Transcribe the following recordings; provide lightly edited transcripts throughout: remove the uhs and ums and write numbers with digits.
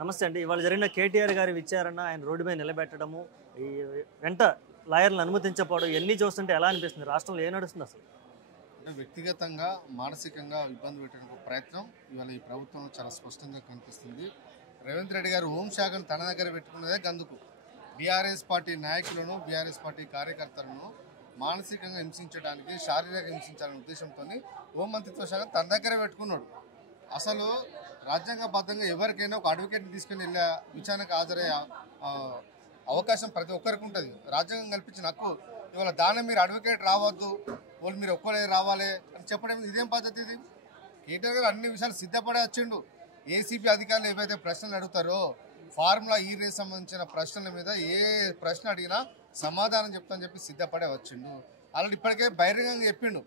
నమస్తే అండి. ఇవాళ జరిగిన కేటీఆర్ గారి విచారణ, ఆయన రోడ్డు మీద నిలబెట్టడము, ఈ వెంట లాయర్లను అనుమతించకపోవడం ఇవన్నీ చూస్తుంటే ఎలా అనిపిస్తుంది? రాష్ట్రంలో ఏం నడుస్తుంది అసలు? అంటే వ్యక్తిగతంగా మానసికంగా ఇబ్బంది పెట్టడానికి ప్రయత్నం ఇవాళ ఈ ప్రభుత్వంలో చాలా స్పష్టంగా కనిపిస్తుంది. రేవంత్ రెడ్డి గారు హోంశాఖను తన దగ్గర పెట్టుకున్నదే గందుకు. బీఆర్ఎస్ పార్టీ నాయకులను, బీఆర్ఎస్ పార్టీ కార్యకర్తలను మానసికంగా హింసించడానికి, శారీరక హింసించాలనే ఉద్దేశంతో హోంమంత్రిత్వ శాఖ తన దగ్గర పెట్టుకున్నాడు. అసలు రాజ్యాంగబద్ధంగా ఎవరికైనా ఒక అడ్వకేట్ని తీసుకుని వెళ్ళే విచారణకు హాజరయ్యే అవకాశం ప్రతి ఒక్కరికి ఉంటుంది. రాజ్యాంగం కల్పించిన హక్కు. ఇవాళ దాన్ని మీరు అడ్వకేట్ రావద్దు, వాళ్ళు మీరు ఒక్కరే రావాలి అని చెప్పడం ఇదేం పద్ధతి? ఇది కేటీఆర్ గారు అన్ని విషయాలు సిద్ధపడే వచ్చిండు. ఏసీబీ అధికారులు ఏవైతే ప్రశ్నలు అడుగుతారో ఫార్ములా ఈ రేస్ సంబంధించిన ప్రశ్నల మీద ఏ ప్రశ్న అడిగినా సమాధానం చెప్తానని చెప్పి సిద్ధపడే వచ్చిండు. అలాంటి ఇప్పటికే బహిరంగంగా చెప్పిండు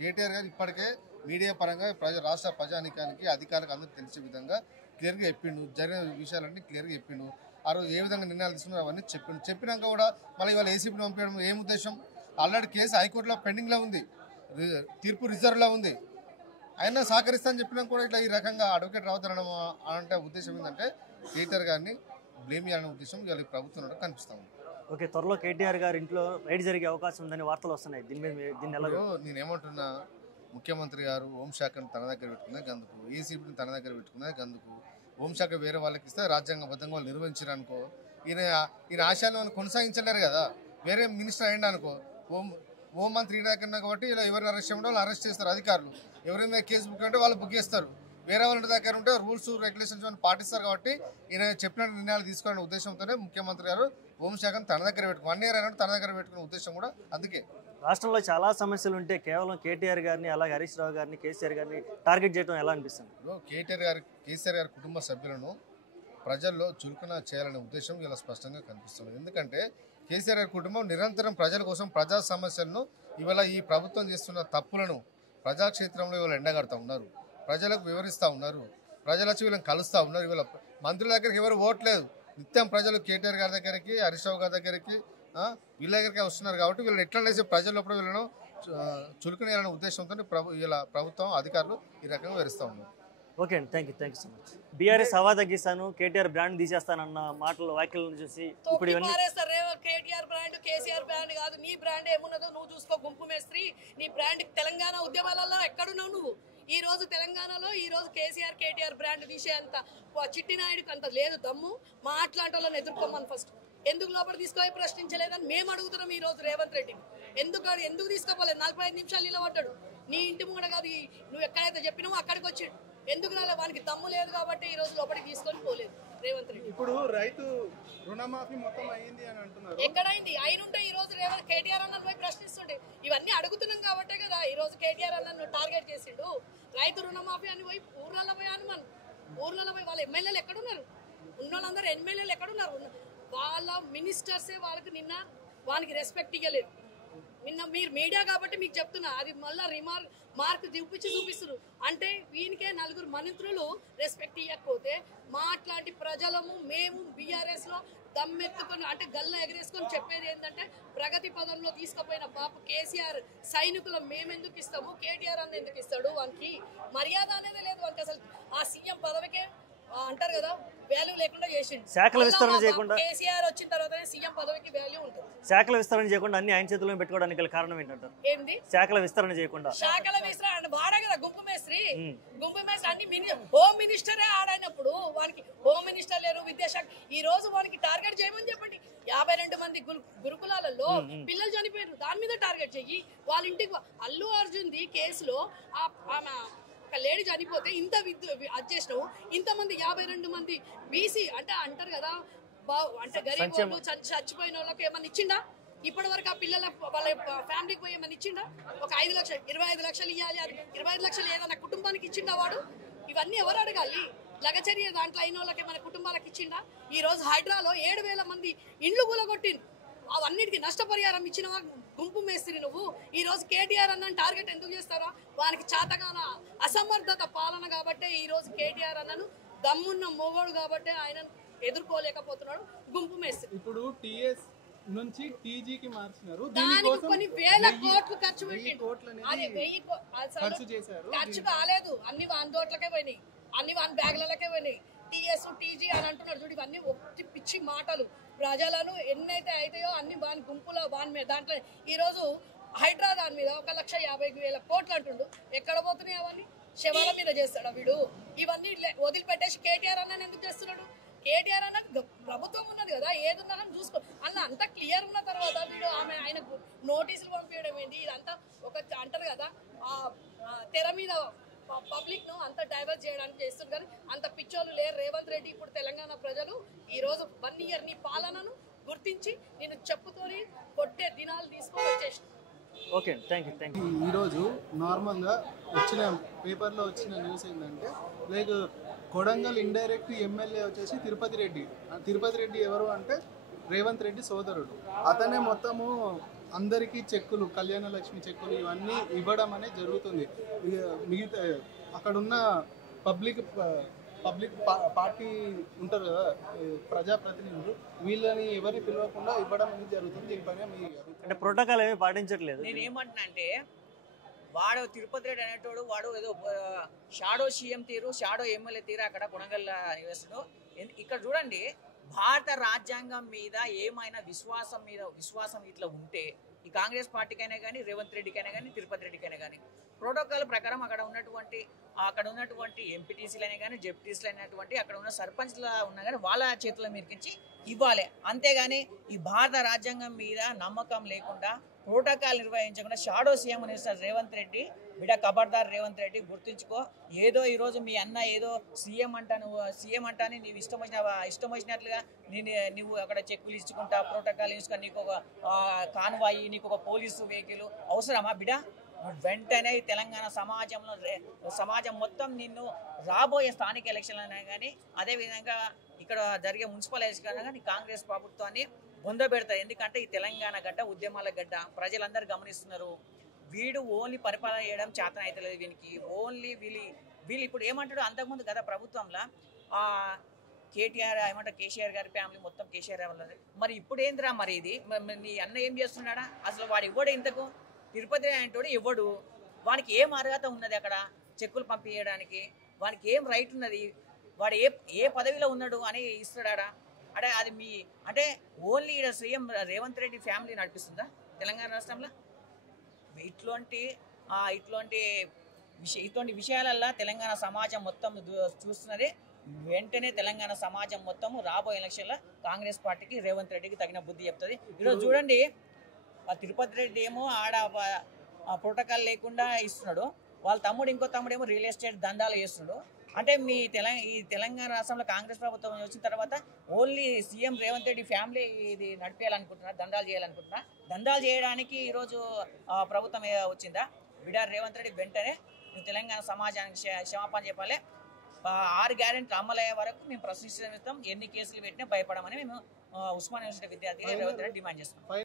కేటీఆర్ గారు. ఇప్పటికే మీడియా పరంగా రాష్ట్ర ప్రజానికానికి, అధికారులకు అందరూ తెలిసే విధంగా క్లియర్గా చెప్పిండు. జరిగిన విషయాలన్నీ క్లియర్గా చెప్పిండు. ఆ రోజు ఏ విధంగా నిర్ణయాలు తీసుకున్నారో అవన్నీ చెప్పిండు. చెప్పినాక కూడా మళ్ళీ ఇవాళ ఏసీబీని పంపించడం ఏం ఉద్దేశం? ఆల్రెడీ కేసు హైకోర్టులో పెండింగ్లో ఉంది, తీర్పు రిజర్వ్లో ఉంది. అయినా సహకరిస్తానని చెప్పినా కూడా ఇట్లా ఈ రకంగా అడ్వకేట్ రావద్దనడం అంటే ఉద్దేశం ఏంటంటే కేటీఆర్ గారిని బ్లేమ్ చేయాలనే ఉద్దేశం ఇవాళ ఈ ప్రభుత్వంలో కనిపిస్తూ ఉంది. ఓకే, త్వరలో కేటీఆర్ గారి ఇంట్లో రైడ్ జరిగే అవకాశం ఉందని వార్తలు వస్తున్నాయి. దీన్ని ఎలా? నేనేమంటున్నా, ముఖ్యమంత్రి గారు హోంశాఖను తన దగ్గర పెట్టుకునే గందుకు, ఏసీబీని తన దగ్గర పెట్టుకునే గందుకు. హోంశాఖ వేరే వాళ్ళకి ఇస్తే రాజ్యాంగబద్ధంగా వాళ్ళు నిర్వహించారనుకో, ఈయన ఆశయాలను కొనసాగించలేరు కదా. వేరే మినిస్టర్ అయ్యిండు అనుకో, హోంమంత్రి ఈయన దగ్గర కాబట్టి ఇలా ఎవరిని అరెస్ట్ చేయడం వాళ్ళు అరెస్ట్ చేస్తారు అధికారులు. ఎవరైనా కేసు బుక్ అంటే వాళ్ళు బుక్ చేస్తారు. వేరే వాళ్ళ దగ్గర ఉంటే రూల్స్ రెగ్యులేషన్స్ అని పాటిస్తారు. కాబట్టి ఈయన చెప్పిన నిర్ణయాలు తీసుకోవాలనే ఉద్దేశంతోనే ముఖ్యమంత్రి గారు హోంశాఖను తన దగ్గర పెట్టుకుని 1 year అయినట్టు తన దగ్గర పెట్టుకునే ఉద్దేశం కూడా అందుకే. రాష్ట్రంలో చాలా సమస్యలు ఉంటే కేవలం కేటీఆర్ గారిని, అలాగే హరీష్ రావు గారిని, కేసీఆర్ గారిని టార్గెట్ చేయడం ఎలా అనిపిస్తుంది? కేసీఆర్ గారి కుటుంబ సభ్యులను ప్రజల్లో చురుకున చేయాలనే ఉద్దేశం ఇలా స్పష్టంగా కనిపిస్తుంది. ఎందుకంటే కేసీఆర్ గారి కుటుంబం నిరంతరం ప్రజల కోసం ప్రజా సమస్యలను, ఇవాళ ఈ ప్రభుత్వం చేస్తున్న తప్పులను ప్రజాక్షేత్రంలో ఇవాళ ఎండగడుతూ ఉన్నారు, ప్రజలకు వివరిస్తూ ఉన్నారు, ప్రజల వచ్చి వీళ్ళని కలుస్తూ ఉన్నారు. ఇవాళ మంత్రుల దగ్గరికి ఎవరు ఓట్లేదు, నిత్యం ప్రజలు కేటీఆర్ గారి దగ్గరికి, హరీష్ రావు గారి దగ్గరికి, వీళ్ళ దగ్గరికి వస్తున్నారు. కాబట్టి వీళ్ళని ఎట్లా లేసి ప్రజల లోపల వీళ్ళను చురుకునేయాలనే ఉద్దేశంతో ఇలా ప్రభుత్వం అధికారులు ఈ రకంగా వివరిస్తూ ఉన్నారు. ఓకే అండి, thank you so much. BRS హవా తగ్గిస్తాను, కేటీఆర్ బ్రాండ్ తీసేస్తానన్న మాటలు, వ్యాఖ్యలను చూసి ఇప్పుడు ఇవన్నీ కేటీఆర్ బ్రాండ్, కేసీఆర్ బ్రాండ్ కాదు. నీ బ్రాండ్ ఏమున్నదో నువ్వు చూసుకో. గుంపు మేస్త్రి, నీ బ్రాండ్ తెలంగాణ ఉద్యమాలలో ఎక్కడున్నావు నువ్వు? ఈ రోజు తెలంగాణలో ఈ రోజు కేసీఆర్ కేటీఆర్ బ్రాండ్ తీసేంత చిట్టినాయుడికి అంత లేదు దమ్ము. మాట్లాడే వాళ్ళని ఎదుర్కోమని ఫస్ట్ ఎందుకు లోపల తీసుకొని ప్రశ్నించలేదని మేము అడుగుతున్నాం. ఈ రోజు రేవంత్ రెడ్డిని ఎందుకు తీసుకోపోలేదు? 45 నిమిషాలు నిలబడ్డాడు. నీ ఇంటి ముంగడ కాదు, నువ్వు ఎక్కడైతే చెప్పినావో అక్కడికి వచ్చాడు. ఎందుకు రాలే? వానికి దమ్ము లేదు కాబట్టి ఈ రోజు లోపలికి తీసుకొని పోలేదు రేవంత్ రెడ్డి. ఇప్పుడు రైతు రుణమాఫీ మొత్తం అయ్యింది అని అంటున్నారు. ఎక్కడైంది? అయినుంటే ఈ రోజు కేటీఆర్ అన్న పోయి ప్రశ్నిస్తుండే. ఇవన్నీ అడుగుతున్నాం కాబట్టే కదా ఈ రోజు కేటీఆర్ అన్న టార్గెట్ చేసిండు. రైతు రుణమాఫీ అని పోయి ఊర్లలో పోయి ఊర్లలో పోయి వాళ్ళ ఎమ్మెల్యేలు ఎక్కడున్నారు? ఉన్నోళ్ళందరూ ఎమ్మెల్యేలు ఎక్కడున్నారు? వాళ్ళ మినిస్టర్సే వాళ్ళకి నిన్న వానికి రెస్పెక్ట్ ఇవ్వలేదు. నిన్న మీరు మీడియా కాబట్టి మీకు చెప్తున్నా, అది మళ్ళీ మార్క్ చూపిస్తున్నారు. అంటే వీనికే 4 మంత్రులు రెస్పెక్ట్ ఇవ్వకపోతే మాట్లాంటి ప్రజలము మేము బీఆర్ఎస్ లో దమ్మెత్తుకొని అంటే గల్ల ఎగరేసుకొని చెప్పేది ఏంటంటే ప్రగతి పదంలో తీసుకుపోయిన బాపు కేసీఆర్ సైనికులు మేమెందుకు ఇస్తాము, కేటీఆర్ అన్న ఎందుకు ఇస్తాడు? వానికి మర్యాద అనేది లేదు. వానికి అసలు ఆ సీఎం పదవికే అంటారు కదా వాల్యూ లేకుండా చేసిండు. శాఖల విస్తరణ చేయకుండా కేసీఆర్ వచ్చిన తర్వాతనే సీఎం పదవికి వాల్యూ ఉంటుంది. శాఖల విస్తరణ చేయకుండా అన్ని ఆయన చేతుల్లో పెట్టుకోవడానికి గల కారణం ఏంటంటారు? ఏంది శాఖల విస్తరణ చేయకుండా? శాఖల విస్తరణ వాడే కదా గుంపు మేస్త్రి అన్ని హోమ్ మినిస్టరే ఆడైనప్పుడు వానికి హోమ్ మినిస్టర్ లేరు, విద్యాశాఖ. ఈ రోజు వానికి టార్గెట్ చేయమని చెప్పండి. 52 మంది గురుకులాలలో పిల్లలు చనిపోయారు, దాని మీద టార్గెట్ చెయ్యి. వాళ్ళ ఇంటికి అల్లు అర్జున్ది కేసులో ఒక లేడీ చనిపోతే ఇంత అది చేసినావు. ఇంతమంది 52 మంది బీసీ అంటే అంటారు కదా, అంటే గరీబ్ వాళ్ళు చచ్చిపోయిన వాళ్ళకి ఏమన్నా ఇచ్చిండా? ఇప్పటి వరకు ఆ పిల్లల వాళ్ళ ఫ్యామిలీకి పోయి ఏమన్నా ఇచ్చిండా? ఒక 5 లక్షలు 25 లక్షలు ఇవ్వాలి. అది 25 లక్షలు ఏదన్నా కుటుంబానికి ఇచ్చిండా వాడు? ఇవన్నీ ఎవరు అడగాలి? లగచర్య దాంట్లో అయిన వాళ్ళకి మన కుటుంబాలకు ఇచ్చిండా? ఈ రోజు హైడ్రాలో 7,000 మంది ఇండ్లు కూలగొట్టిండు. అవన్నిటికీ నష్టపరిహారం ఇచ్చిన గుంపు మేస్త్రి నువ్వు. ఈ రోజు కేటీఆర్ అన్న టార్గెట్ ఎందుకు చేస్తారో? వానికి చేతగాన అసమర్థత పాలన కాబట్టే ఈ రోజు కేటీఆర్ అన్నను దమ్మున్న మొగోడు కాబట్టే ఆయన ఎదుర్కోలేకపోతున్నాడు గుంపు మేస్త్రి. ఇప్పుడు టీఎస్ నుంచి టీజీకి మార్చినారు. దానికి కొన్ని వేల కోట్లు ఖర్చు పెట్టిండు. అది 1000 ఖర్చు కాలేదు. అన్ని 100 కోట్లకే పోయినాయి, అన్ని 1 బ్యాగ్లకే పోయినాయి. టీఎస్ టీజీ అని అంటున్నారు చూడు, ఇవన్నీ ఒట్టి పిచ్చి మాటలు. ప్రజలను ఎన్నైతే అవుతాయో అన్ని బాని గుంపులో బాని మీద దాంట్లో ఈరోజు హైడ్రా దాని మీద 1,50,000 కోట్లు అంటుండు. ఎక్కడ పోతున్నాయి అవన్నీ? శవాల మీద చేస్తాడు వీడు. ఇవన్నీ వదిలిపెట్టేసి కేటీఆర్ అన్న ఎందుకు చేస్తున్నాడు? కేటీఆర్ అన్న ప్రభుత్వం ఉన్నది కదా, ఏదున్నా కానీ చూసుకో అన్న అంత క్లియర్ ఉన్న తర్వాత వీడు ఆయనకు నోటీసులు పంపించడం ఏంటి? ఇదంతా ఒక అంటారు కదా తెర మీద పబ్లిక్ ను అంత డైవర్ట్ చేయడానికి చేస్తుంది. కానీ అంత పిచ్చోళ్ళు లేరు రేవంత్ రెడ్డి. ఇప్పుడు తెలంగాణ ప్రజలు ఈ రోజు 1 year నీ పాలనను గుర్తించి నేను చెప్పుతోని కొట్టే దినాలు తీసుకొని వచ్చేసి. Okay, thank you. ఈరోజు నార్మల్గా వచ్చిన పేపర్లో వచ్చిన న్యూస్ ఏంటంటే లైక్ కొడంగల్ ఇండైరెక్ట్ ఎమ్మెల్యే వచ్చేసి తిరుపతి రెడ్డి. తిరుపతి రెడ్డి ఎవరు అంటే రేవంత్ రెడ్డి సోదరుడు. అతనే మొత్తము అందరికీ చెక్కులు, కళ్యాణ లక్ష్మి చెక్కులు ఇవన్నీ ఇవ్వడం అనేది జరుగుతుంది. మిగతా అక్కడున్న పబ్లిక్ పార్టీ ఉంటారు కదా ప్రజాప్రతినిధులు, వీళ్ళని ఎవరిని పిలవకుండా ఇవ్వడం అనేది జరుగుతుంది. దీనిపైన మీ అంటే ప్రోటోకాల్ ఏమీ పాటించట్లేదు. నేను ఏమంటున్నా అంటే వాడు తిరుపతి రెడ్డి అనేటోడు వాడు ఏదో షాడో సీఎం తీరు, షాడో ఎమ్మెల్యే తీరు అక్కడ కొనగల్ నివసిస్తూ. ఇక్కడ చూడండి, భారత రాజ్యాంగం మీద ఏమైనా విశ్వాసం ఇట్లా ఉంటే ఈ కాంగ్రెస్ పార్టీకైనా కానీ, రేవంత్ రెడ్డికైనా కానీ, తిరుపతి రెడ్డికైనా కానీ ప్రోటోకాల్ ప్రకారం అక్కడ ఉన్నటువంటి ఎంపీటీసీలైనా కానీ, జెడ్పీటీసీలు అయినటువంటి అక్కడ ఉన్న సర్పంచ్లు ఉన్నా కానీ వాళ్ళ చేతుల మీదకించి ఇవ్వాలి. అంతేగాని ఈ భారత రాజ్యాంగం మీద నమ్మకం లేకుండా ప్రోటోకాల్ నిర్వహించకుండా shadow CM minister Revanth Reddy బిడ్డ ఖబర్దార్ రేవంత్ రెడ్డి గుర్తుంచుకో. ఏదో ఈరోజు మీ అన్న ఏదో సీఎం అంటాని నీవు ఇష్టం వచ్చినట్లుగా నువ్వు అక్కడ చెక్కులు ఇచ్చుకుంటా, ప్రోటోకాల్ ఇచ్చుకొని నీకు ఒక కాన్వాయి, నీకు ఒక పోలీసు వెహికల్ అవసరమా బిడ్డ? వెంటనే తెలంగాణ సమాజం మొత్తం నిన్ను రాబోయే స్థానిక ఎలక్షన్లు కానీ, అదేవిధంగా ఇక్కడ జరిగే మున్సిపల్ ఎలక్షన్ కానీ కాంగ్రెస్ ప్రభుత్వాన్ని పొందబెడతాయి. ఎందుకంటే ఈ తెలంగాణ గడ్డ ఉద్యమాల గడ్డ, ప్రజలందరూ గమనిస్తున్నారు. వీడు ఓన్లీ పరిపాలన చేయడం చేతన అయితే లేదు వీనికి. ఓన్లీ వీళ్ళు ఇప్పుడు ఏమంటాడు, అంతకుముందు కదా ప్రభుత్వంలో కేసీఆర్ గారి ఫ్యామిలీ మొత్తం కేసీఆర్ వాళ్ళది. మరి ఇప్పుడు ఏందిరా మరి ఇది? నీ అన్న ఏం చేస్తున్నాడా? అసలు వాడు ఇవ్వడు ఇంతకు. తిరుపతి అంటోడు ఇవ్వడు. వానికి ఏం అర్హత ఉన్నది అక్కడ చెక్కులు పంపించడానికి? వానికి ఏం రైట్ ఉన్నది? వాడు ఏ పదవిలో ఉన్నాడు అని ఇస్తాడా? అంటే అది అంటే only CM Revanth Reddy family నడిపిస్తుందా తెలంగాణ రాష్ట్రంలో? ఇటువంటి విషయాలల్లో తెలంగాణ సమాజం మొత్తం చూస్తున్నది. వెంటనే తెలంగాణ సమాజం మొత్తము రాబోయే ఎలక్షన్లో కాంగ్రెస్ పార్టీకి, రేవంత్ రెడ్డికి తగిన బుద్ధి చెప్తుంది. ఈరోజు చూడండి, తిరుపతి రెడ్డి ఏమో ఆడ ప్రోటోకాల్ లేకుండా ఇస్తున్నాడు, వాళ్ళ ఇంకో తమ్ముడేమో రియల్ ఎస్టేట్ దందాలు చేస్తున్నాడు. అంటే ఈ తెలంగాణ రాష్ట్రంలో కాంగ్రెస్ ప్రభుత్వం వచ్చిన తర్వాత only CM Revanth Reddy family ఇది నడిపేయాలనుకుంటున్నారు, దందాలు చేయాలనుకుంటున్నా. దందాలు చేయడానికి ఈరోజు ప్రభుత్వం వచ్చిందా? బిడార్ రేవంత్ రెడ్డి వెంటనే నువ్వు తెలంగాణ సమాజానికి క్షమాపణ చెప్పాలి. 6 గ్యారెంటీలు అమలయ్యే వరకు మేము ప్రశ్నిస్తాం. ఎన్ని కేసులు పెట్టినా భయపడమని మేము ఉస్మానియా యూనివర్సిటీ విద్యార్థిగా రేవంత్ రెడ్డి డిమాండ్ చేస్తున్నాం.